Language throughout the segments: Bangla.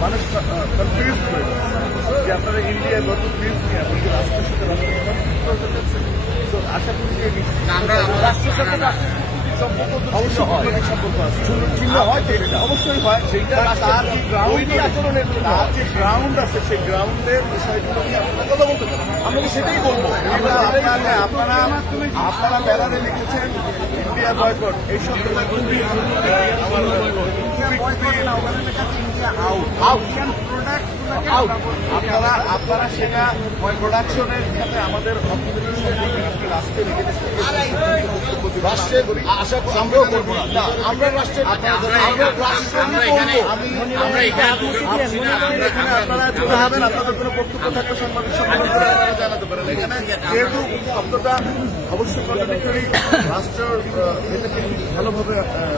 মানুষ কনফিউজ হয়ে যাচ্ছে যে আপনারা ইন্ডিয়ায় গত পিস নিয়ে আপনাদের রাষ্ট্রের সাথে রাষ্ট্র আশা করি যে রাষ্ট্রের সাথে রাষ্ট্রের সম্পর্ক অবশ্যই সম্পর্ক আছে চিহ্ন হয় অবশ্যই হয় সেইটা তার আচরণের যে গ্রাউন্ড আছে সেই গ্রাউন্ডের বিষয়গুলো নিয়ে আপনারা কথা বলতে পারেন আমরা সেটাই বলবো আপনারা ব্যানারে লিখেছেন ইন্ডিয়া বয়কট এই শব্দটা খুবই আপনারা সেটা প্রোডাকশনের সাথে আমাদের রাষ্ট্রের আশা আমরাও করবো না আমরা রাষ্ট্রের আপনারা চলে যাবেন আপনাদের কোনো বক্তব্য থাকলে সাংবাদিক সম্মেলন করে আপনারা জানাতে পারেন এখানে যেহেতু শব্দটা অবশ্যই কন্ট্রাডিক্টরি রাষ্ট্র এটাকে ভালোভাবে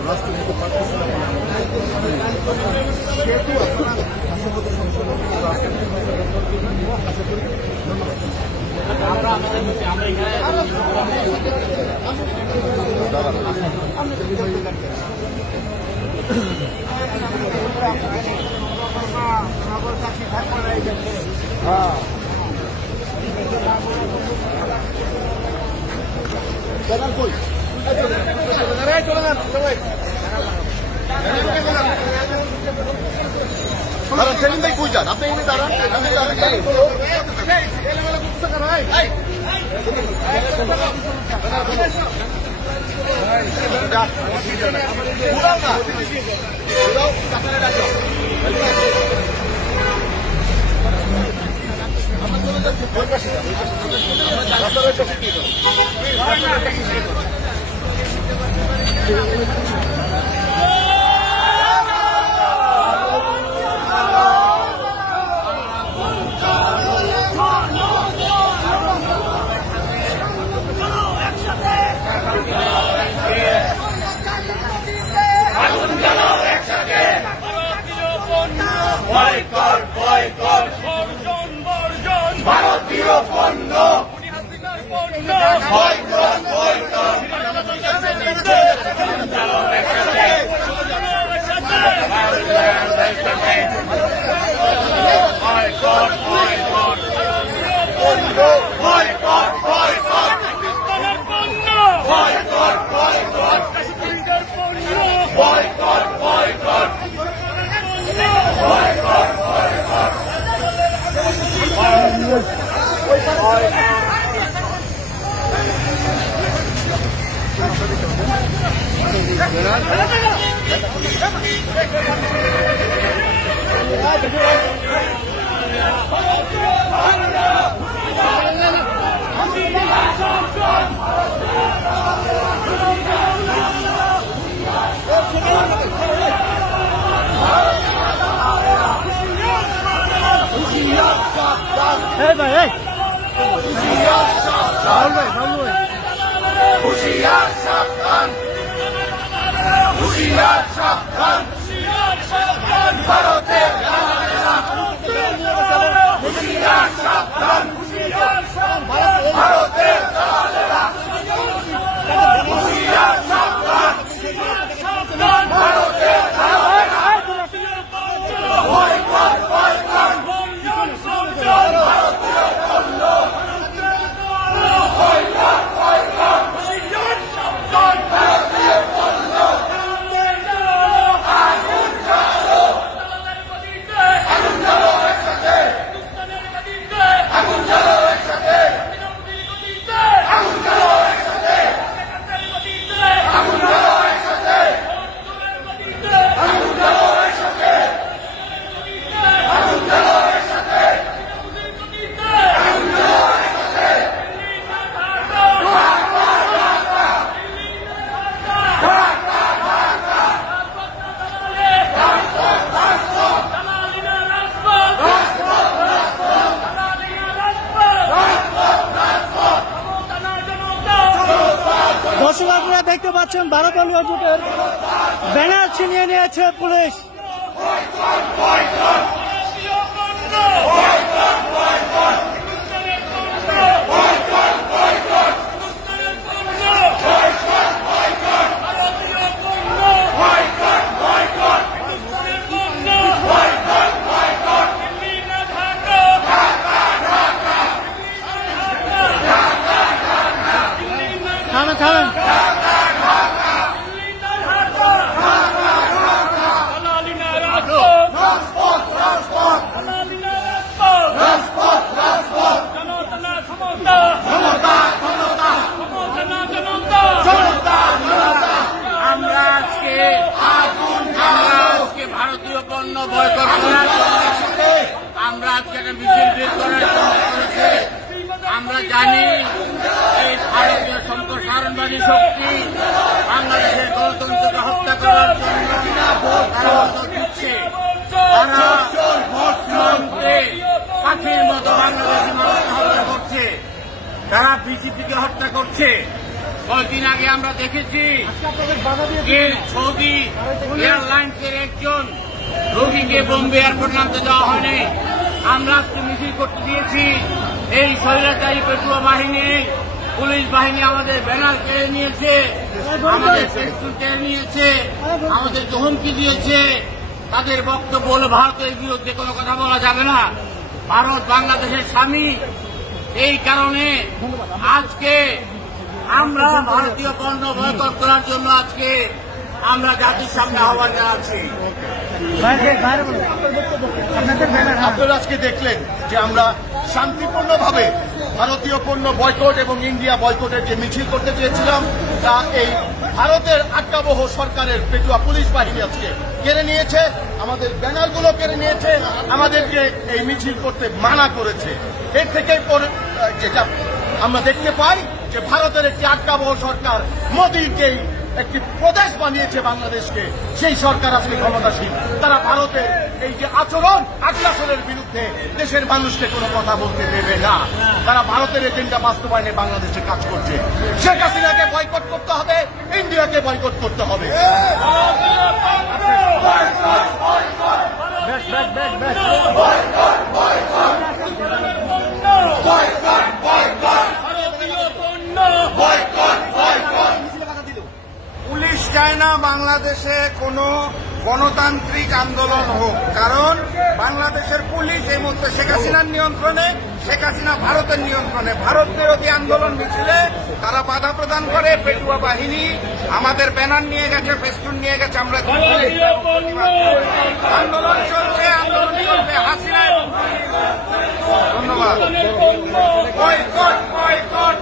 রাষ্ট্র নিতে পারতেছে না সেহেতু আপনারা ভাষাগত সংশোধন রাষ্ট্র আশা করি ধন্যবাদ চলে যান সবাই সেলিম ভাই কই যান আপনি এনে দাঁড়ান ভারতীয় পণ্য দর্শক আপনারা দেখতে পাচ্ছেন ভারতীয় জোটের ব্যানার ছিনিয়ে নিয়েছে পুলিশ। বয়কট করার জন্য আমরা আজকে একটা মিছিল বের করার জন্য করেছি। আমরা জানি এই ভারতীয় সম্প্রসারণবাদী শক্তি বাংলাদেশের গণতন্ত্রকে হত্যা করার জন্য দিচ্ছে। তারা পাখির মতো বাংলাদেশি মানুষকে হত্যা করছে, তারা বিজেপিকে হত্যা করছে। কয়েকদিন আগে আমরা দেখেছি যে সৌদি এয়ারলাইন্সের একজন রোগীকে বোম্বে এয়ারপোর্ট নামতে দেওয়া হয়নি। আমরা আজকে মিছিল করতে দিয়েছি। এই স্বৈরাচারী পেটুয়া বাহিনী, পুলিশ বাহিনী আমাদের ব্যানার কেড়ে নিয়েছে, আমাদের পেস্টুন কেড়ে নিয়েছে, আমাদেরকে হুমকি দিয়েছে। তাদের বক্তব্য হল ভারতের বিরুদ্ধে কোনো কথা বলা যাবে না, ভারত বাংলাদেশের স্বামী। এই কারণে আজকে আমরা ভারতীয় পণ্য বয়কট করার জন্য আজকে আমরা জাতির সামনে আহ্বান জানাচ্ছি। আপনারা আজকে দেখলেন যে আমরা শান্তিপূর্ণভাবে ভারতীয় পণ্য বয়কট এবং ইন্ডিয়া বয়কটের যে মিছিল করতে চেয়েছিলাম তা এই ভারতের আজ্ঞাবহ সরকারের পেটুয়া পুলিশ বাহিনী আজকে কেড়ে নিয়েছে, আমাদের ব্যানারগুলো কেড়ে নিয়েছে, আমাদেরকে এই মিছিল করতে মানা করেছে। এর থেকে যেটা আমরা দেখতে পাই যে ভারতের একটি আজ্ঞাবহ সরকার মোদীকেই একটি প্রদেশ বানিয়েছে বাংলাদেশকে, সেই সরকার আজকে ক্ষমতাসীন। তারা ভারতের এই যে আগ্রাসনের বিরুদ্ধে দেশের মানুষকে কোনো কথা বলতে দেবে না। তারা ভারতের এজেন্ডা বাস্তবায়নে বাংলাদেশে কাজ করছে। শেখ হাসিনাকে বয়কট করতে হবে, ইন্ডিয়াকে বয়কট করতে হবে। পুলিশ চায় না বাংলাদেশে কোনো গণতান্ত্রিক আন্দোলন হোক, কারণ বাংলাদেশের পুলিশ এই মুহূর্তে শেখ হাসিনার নিয়ন্ত্রণে, শেখ হাসিনা ভারতের নিয়ন্ত্রণে। ভারত বিরোধী আন্দোলন মিছিলে তারা বাধা প্রদান করে। পেটুয়া বাহিনী আমাদের ব্যানার নিয়ে গেছে, ফেস্টুন নিয়ে গেছে। আমরা আন্দোলন চলছে, আন্দোলন চলবে। হাসিনা ধন্যবাদ। বয়কট বয়কট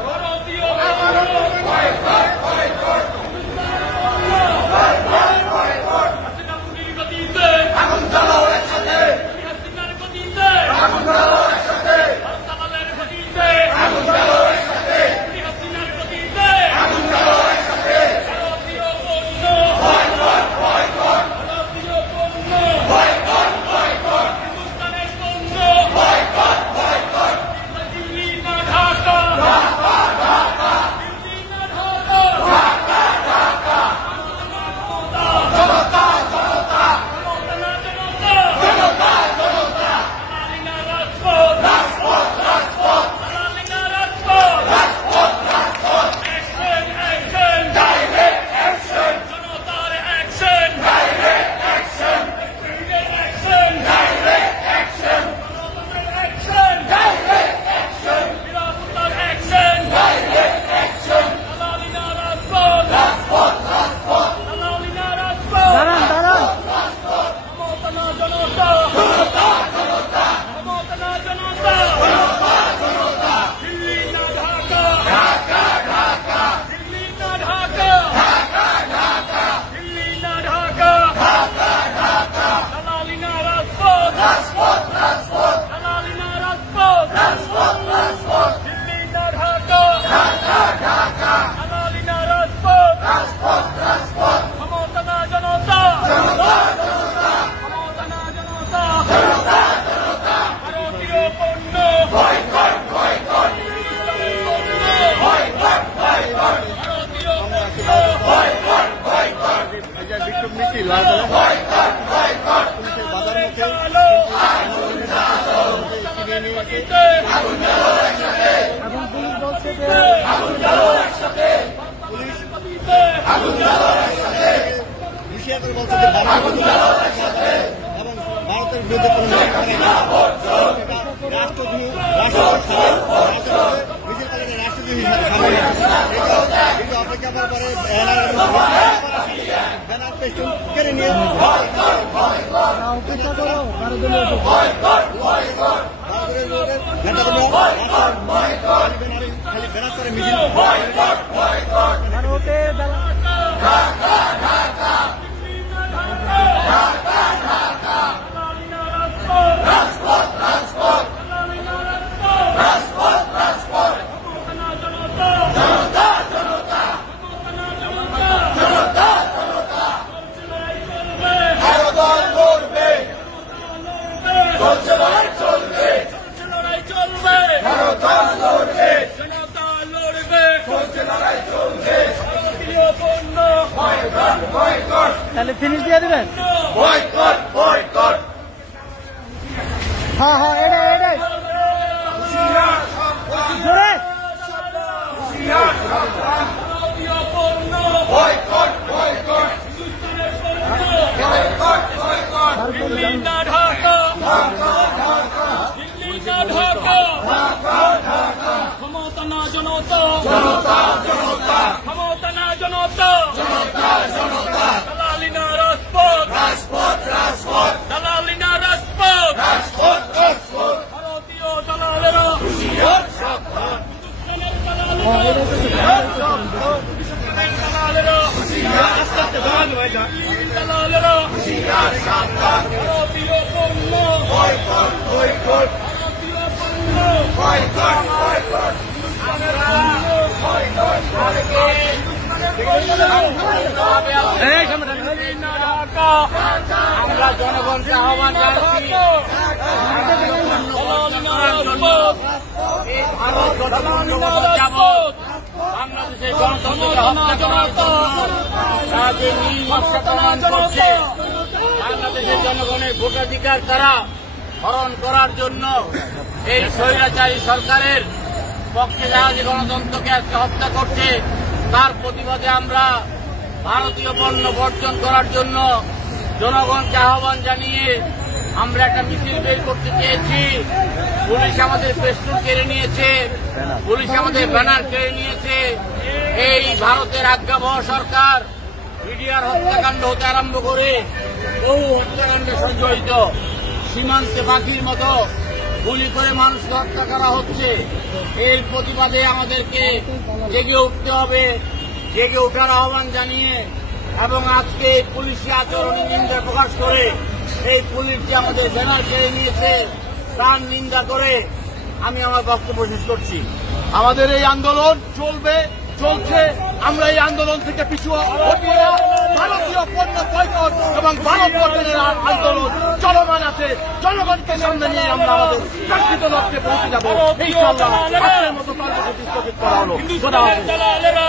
ভারতের বিরুদ্ধে রাষ্ট্রদ্রোহী কিন্তু অপেক্ষা করার পরে ব্যানার পেস্টুন কেড়ে নিয়ে অপেক্ষা করো খালি ব্যানার করে মিছিল ভারতের লড়াই চলবে, জনতা লড়বে, ভারতীয় পণ্য তাহলে ফিনিশ দিয়ে দিবেন। Boycott boycott. হ্যাঁ হ্যাঁ, এটাই জোরে। ভারতীয় পণ্য বয়কট বয়কট দিল্লি না ঢাকা, দিল্লি না ঢাকা, ক্ষমতা না জনতা, ক্ষমতা না জনতা, দালালি না রাজপথ, দালালি না রাজপথ, ভারতীয় দালালেরা হিন্দুস্তানের দালালেরা, দিল্লির দালালেরা, ভারতীয় পণ্য, ভারতীয় পণ্য, আমরা জনগণকে আহ্বান জানাচ্ছি এই ভারত যাবৎ বাংলাদেশের গণতন্ত্রকে হত্যা করার জন্য তারা যে নির্মমতায়ন করছে, বাংলাদেশের জনগণের ভোটাধিকার তারা হরণ করার জন্য এই স্বৈরাচারী সরকারের পক্ষে যারা যে গণতন্ত্রকে আজকে হত্যা করছে, তার প্রতিবাদে আমরা ভারতীয় পণ্য বর্জন করার জন্য জনগণকে আহ্বান জানিয়ে আমরা একটা মিছিল বের করতে চেয়েছি। পুলিশ আমাদের পেস্টুল কেড়ে নিয়েছে, পুলিশ আমাদের ব্যানার কেড়ে নিয়েছে। এই ভারতের আজ্ঞাবহ সরকার মিডিয়ার হত্যাকাণ্ড হতে আরম্ভ করে বহু হত্যাকাণ্ডে সংযোজিত, সীমান্তে পাখির মতো গুলি করে মানুষকে হত্যা করা হচ্ছে। এর প্রতিবাদে আমাদেরকে জেগে উঠতে হবে, জেগে ওঠার আহ্বান জানিয়ে এবং আজকে পুলিশি আচরণে নিন্দা প্রকাশ করে এই পুলিশ যে আমাদের ব্যানার কেড়ে নিয়েছে তার নিন্দা করে আমি আমার বক্তব্য শেষ করছি। আমাদের এই আন্দোলন চলবে, চলছে। আমরা এই আন্দোলন থেকে পিছু হটব না। ভারতীয় পণ্য বয়কট এবং ভারত বর্জনের আন্দোলন চলমান আছে। জনগণকে সামনে নিয়ে আমরা আমাদের কাঙ্ক্ষিত লক্ষ্যে পৌঁছে যাব ইনশাআল্লাহ। আজকের মতো কর্মসূচি স্থগিত করা হলো। হিন্দুস্তানের দালালেরা